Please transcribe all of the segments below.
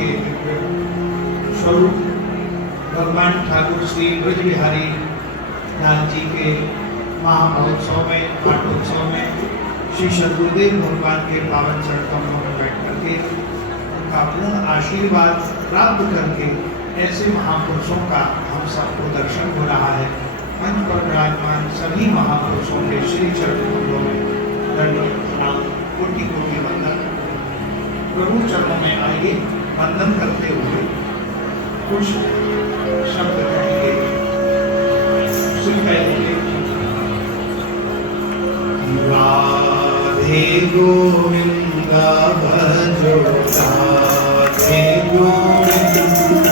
के स्वरूप भगवान ठाकुर श्री ब्रज बिहारी लाल जी के महामहोत्सव में पाठोत्सव में श्री सद्गुरुदेव भगवान के पावन चरण कमलों में बैठ करके उनका पूर्ण आशीर्वाद प्राप्त करके ऐसे महापुरुषों का हम सबको दर्शन हो रहा है। मंच पर विराजमान सभी महापुरुषों के श्री चरण कमलों में दंडवत प्रणाम, कोटि कोटि वंदन। प्रभु चरणों में आइए, वंदन करते हुए कुछ शब्द कहेंगे, कहेंगे राधे गोविंद भजो राधे गोविंद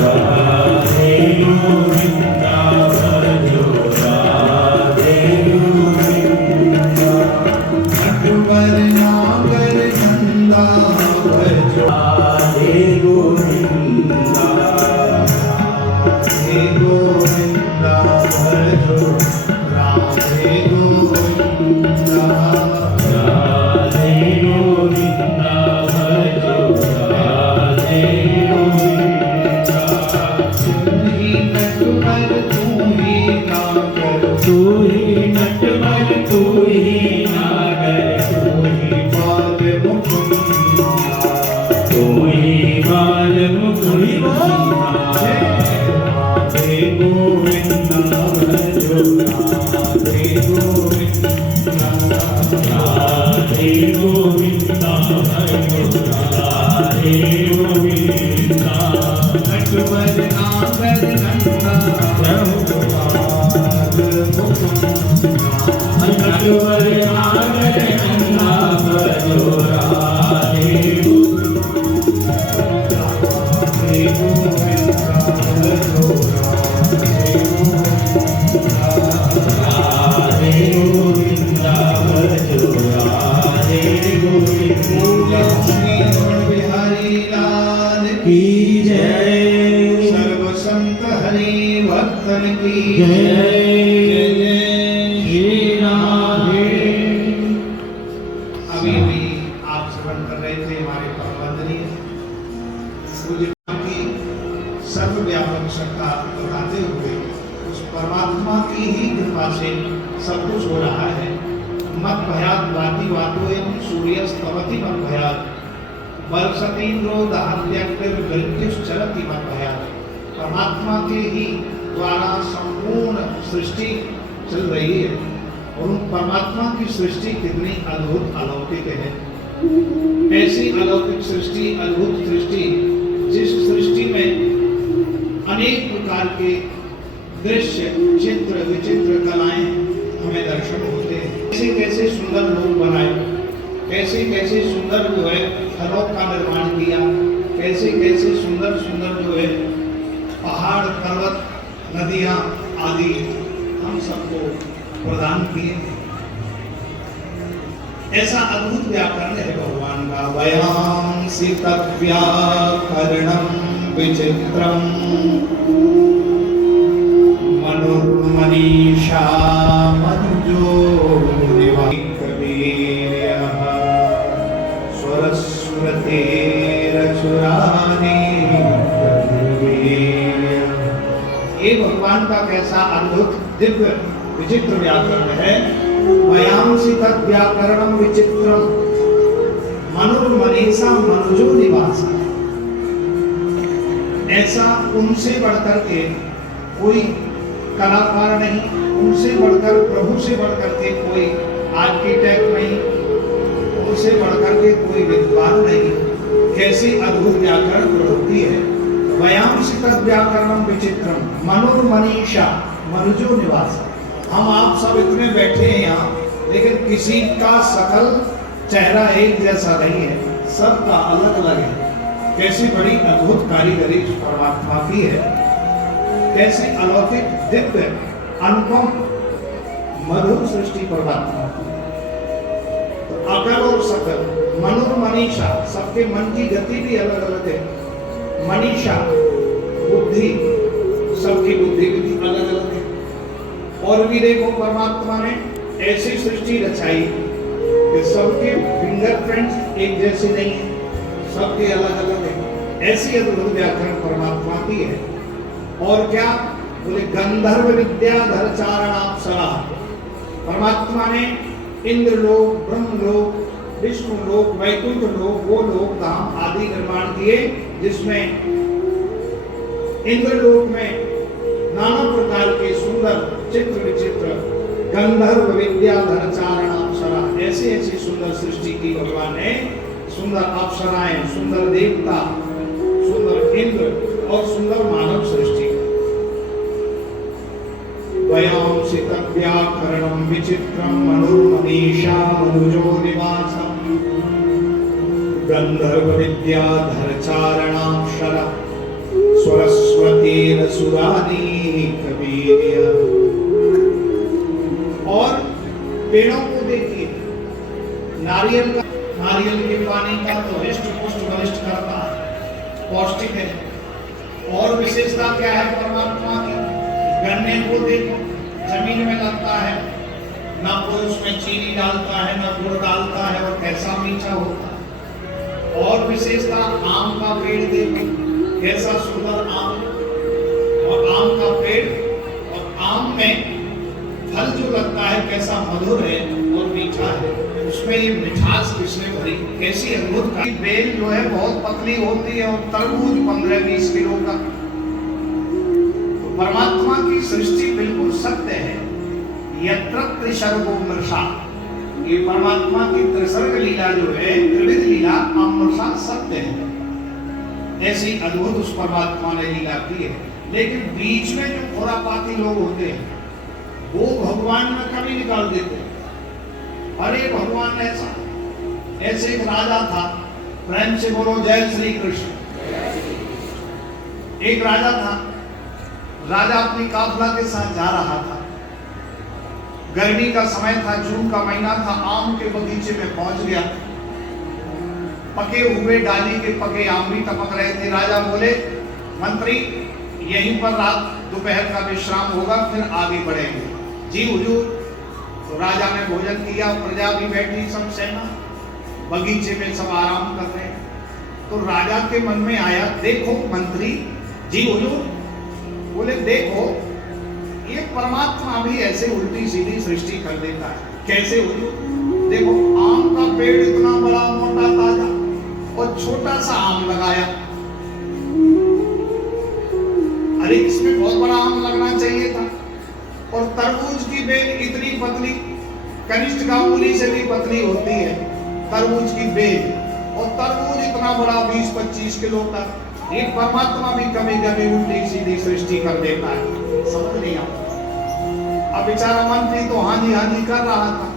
राधे गोविंद भजो राधे गोविंद नटवर नागर नंदा भजो राधे गोविंद राधे गोविंद भजो राधे गोविंद राधे गोविंद भजो राधे गोविंद तू ही नटवर तू ही नागर तू ही बाल मुकुंद राधे गोविंद भजो राधे गोविंद राधे गोविंद भजो राधे गोविंद नटवर नागर नंदा नटवर नागर नंदा भजो राधे गोविंद भजो राधे गोविंद भजो राधे गोविंद श्री बिहारी लाल की जय। सर्व संत हरि भक्तन की जय। श्री राधे। अभी भी आप श्रवण कर रहे थे हमारे परम वंदनीय की सर्वव्यापक सत्ता बताते हुए उस परमात्मा की ही कृपा से सब कुछ हो रहा है। मत भयात वाति वातो एवं सूर्यस्तवति मत भयात वर्षतीन्द्रो दहत्यग्निर्वृत्तिश्चरति मत भयात। परमात्मा के ही द्वारा संपूर्ण सृष्टि चल रही है और उन परमात्मा की सृष्टि कितनी अद्भुत अलौकिक है। ऐसी अलौकिक सृष्टि, अद्भुत सृष्टि, जिस सृष्टि में अनेक प्रकार के दृश्य, चित्र, विचित्र कलाएं हमें दर्शन होते हैं। कैसे कैसे सुंदर लोग बनाए, कैसे कैसे सुंदर जो है फलों का निर्माण किया, कैसे कैसे सुंदर सुंदर जो है पहाड़, पर्वत, नदियां आदि हम सबको प्रदान किए। ऐसा अद्भुत व्याकरण है भगवान का। वयांसि तद्व्याकरणं विचित्रम् मनुर्मनीषा मनुजो निवाकवीर्यः स्वरस्वतेरचुरानि प्रभुवीर्यः। ये भगवान का कैसा अद्भुत दिव्य विचित्र व्याकरण है। वयांसि तद्व्याकरणं विचित्रम् मनुर्मनीषा मनुजो निवासा। ऐसा उनसे बढ़कर के कोई कलाकार नहीं, उनसे बढ़कर, प्रभु से बढ़कर के कोई आर्किटेक्ट नहीं, उनसे बढ़कर के कोई विद्वान नहीं। कैसी अद्भुत व्याकरण प्रवृत्ति है। वयांसि तद्व्याकरणं विचित्रम् मनुर्मनीषा मनुजो निवासा। हम आप सब इतने बैठे हैं यहाँ, लेकिन किसी का सकल चेहरा एक जैसा नहीं है, सबका अलग अलग है। कैसी बड़ी अद्भुत कारीगरी परमात्मा की है। कैसी अलौकिक, दिव्य, अनुपम, मधुर सृष्टि परमात्मा। अकल और सकल, मनुर्मनीषा, सबके मन की गति भी अलग अलग है। मनीषा, बुद्धि, सबकी बुद्धि भी अलग अलग है। और भी देखो परमात्मा ने ऐसी सृष्टि रचाई कि सबके फिंगरप्रिंट्स एक जैसे नहीं है, सबके अलग अलग है। ऐसी अद्भुत व्याकरण परमात्मा की है। और क्या बोले, गंधर्व विद्याधर चारणाप्सरा, परमात्मा ने इंद्रलोक, ब्रह्मलोक, विष्णु लोक, वैकुंठ लोक, वो लोक धाम आदि निर्माण किए, जिसमें इंद्रलोक में नाना प्रकार के सुंदर चित्र विचित्र गंधर्व विद्याधर चारणाप्सरा, ऐसी ऐसी सुंदर सृष्टि की भगवान ने। सुंदर अप्सराएं, सुंदर देवता, सुंदर इंद्र और सुंदर मानव सृष्टि। वयांसि तद्व्याकरणं विचित्रं मनुर्मनीषा मनुजो निवासम् गंधर्व विद्याधर चारणाक्षर सरस्वती सुरानी कबीर। और पेड़ों को देखिए, नारियल के पानी का तो हृष्ट पुष्ट बलिष्ठ करता है, पौष्टिक है। और विशेषता क्या है परमात्मा की? गन्ने को देखो, जमीन में लगता है, ना कोई उसमें चीनी डालता है, ना गुड़ डालता है, और कैसा मीठा होता है। और विशेषता आम का पेड़ देखो, कैसा सुंदर आम, और आम का पेड़, और आम में फल जो लगता है कैसा मधुर है और मीठा है, उसमें ये मिठास किसने भरी, कैसी अद्भुत। बेल जो है बहुत पतली होती है, और तरबूज 15-20 किलो का। तो परमात्मा की सृष्टि बिल्कुल सत्य है। यत्र त्रिसर्गो मृषा, ये परमात्मा की त्रिसर्ग लीला जो है, त्रिविध लीला अमृषा सत्य है। ऐसी अद्भुत उस परमात्मा ने लीला की है। लेकिन बीच में जो खुरापाती लोग होते हैं, वो भगवान में कभी निकाल देते हैं। अरे भगवान ऐसे एक राजा था, प्रेम से बोलो जय श्री कृष्ण। एक राजा था, राजा अपनी काफिला के साथ जा रहा था। गर्मी का समय था, जून का महीना था। आम के बगीचे में पहुंच गया। पके हुए डाली के पके आम भी टपक रहे थे। राजा बोले, मंत्री यहीं पर रात दोपहर का विश्राम होगा, फिर आगे बढ़ेंगे। जी हुजूर। तो राजा ने भोजन किया, प्रजा भी बैठी, सब सेना बगीचे में सब आराम कर रहे हैं। तो राजा के मन में आया, देखो मंत्री जी हुजूर। बोले, देखो ये परमात्मा भी ऐसे उल्टी सीधी सृष्टि कर देता है। कैसे हुजूर? देखो आम का पेड़ इतना बड़ा मोटा ताजा, और छोटा सा आम लगाया। अरे इसमें बहुत बड़ा आम लगना चाहिए था। और तरबूज की बेल इतनी पतली, कनिष्ठ का उंगली से भी पतली होती है तरबूज की बेल, और तरबूज इतना बड़ा 20-25 किलो का। ये परमात्मा भी कभी कभी उल्टी सीधी सृष्टि कर देता है, समझ नहीं आता। अब बेचारा मंत्री तो हानि हानि कर रहा था।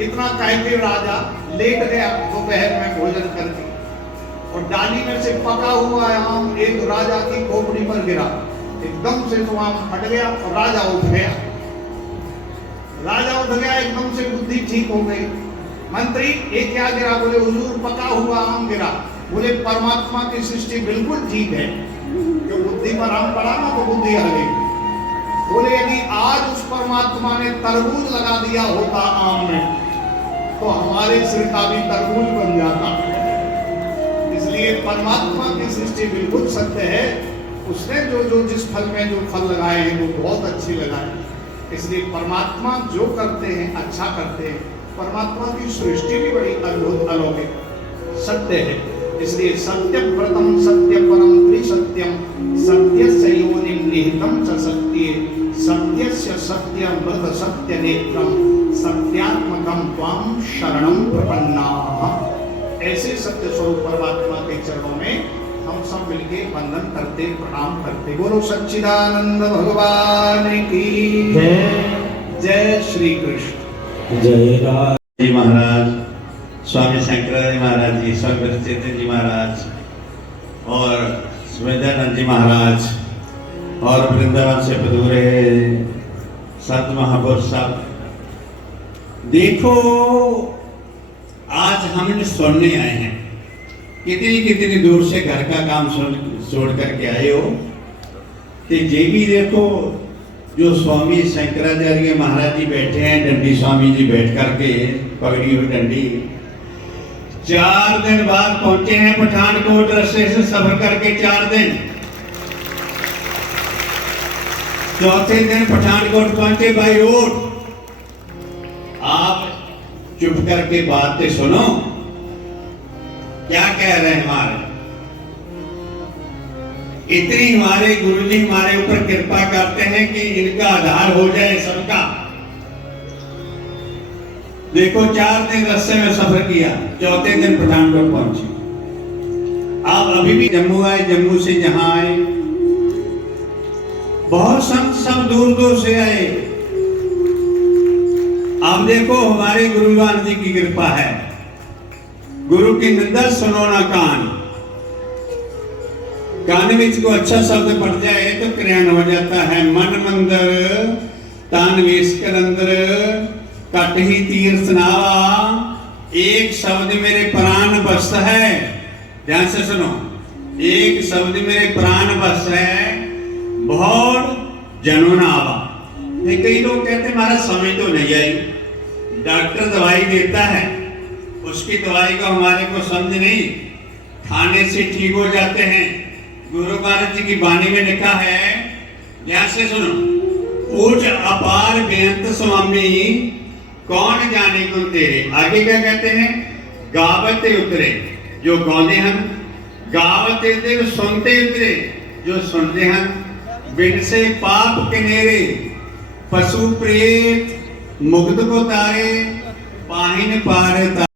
इतना कह के राजा लेट गया दोपहर में भोजन करके, और डाली में से पका हुआ आम एक राजा की खोपड़ी पर गिरा। एकदम से तो आम फट गया और राजा उठ गया। राजा उठ गया, एकदम से बुद्धि ठीक हो गई। मंत्री ये क्या गिरा? बोले हुजूर पका हुआ आम गिरा। बोले परमात्मा की सृष्टि बिल्कुल ठीक है, जो बुद्धि पर आम पड़ा ना तो बुद्धि आ गई। बोले यदि आज उस परमात्मा ने तरबूज लगा दिया होता आम में, तो हमारे सिर का भी तरबूज बन जाता। इसलिए परमात्मा की सृष्टि बिल्कुल सत्य है। उसने जो जिस फल में जो फल लगाए हैं वो बहुत अच्छी लगाए। इसलिए परमात्मा जो करते हैं अच्छा करते हैं। परमात्मा की सृष्टि भी बड़ी अद्भुत अलौकिक सत्य है। इसलिए सत्य व्रतम सत्य परम त्रिसत्यम सत्यस्य योनिं निहितं च सत्ये सत्यस्य सत्यमृत सत्य नेत्रम सत्यात्मकं त्वां शरणं प्रपन्नाः। ऐसे सत्य स्वरूप परमात्मा के चरणों में हम सब मिलके वंदन करते, प्रणाम करते। बोलो सच्चिदानंद भगवान की जय। जय श्री कृष्ण। जय जी महाराज, स्वामी शंकराचार्य महाराज जी, स्वामी ब्रह्मचर्य जी महाराज और सुमेधानंद जी महाराज और वृंदावन से पधूरे संत महापुरुष सब। देखो आज हम सुनने आए हैं, कितनी दूर से घर का काम छोड़ करके आए हो। तो ये भी देखो जो स्वामी शंकराचार्य महाराज जी बैठे हैं, डंडी स्वामी जी बैठ करके पगड़ी हुई डंडी, 4 दिन बाद पहुंचे हैं पठानकोट, रस्ते से सफर करके 4 दिन। चौथे दिन पठानकोट पहुंचे बाई रोड। आप चुप करके बातें सुनो, क्या कह रहे हैं हमारे। इतनी हमारे गुरुजी हमारे ऊपर कृपा करते हैं कि इनका आधार हो जाए सबका। देखो 4 दिन रास्ते में सफर किया, चौथे दिन पठानकोट पहुंचे। आप अभी भी जम्मू आए, जम्मू से जहां आए बहुत संत सब दूर दूर से आए। अब देखो हमारे गुरुवान जी की कृपा है, गुरु की निंदा सुनो ना कान। कान में को अच्छा शब्द पड़ जाए तो क्रियान हो जाता है। मन मंदिर तान वेश कलंदर कट ही तीर्थ नावा, एक शब्द मेरे प्राण बस है। ध्यान से सुनो, एक शब्द मेरे प्राण बस है, बहुत जनों आवा। कई लोग कहते हैं हमारा समझ तो नहीं आई। डॉक्टर दवाई देता है, उसकी दवाई को हमारे को समझ नहीं, खाने से ठीक हो जाते हैं। गुरु महाराज जी की वाणी में लिखा है, ध्यान से सुनो, ऊंच अपार बेअंत स्वामी कौन जाने गुण तेरे। आगे क्या कहते हैं, गावते उतरे जो गाते हैं, गावते उतरे सुनते उतरे जो सुनते हैं। बिन से पाप किनेरे पशु प्रेत मुग्ध को तारे पाहिन पार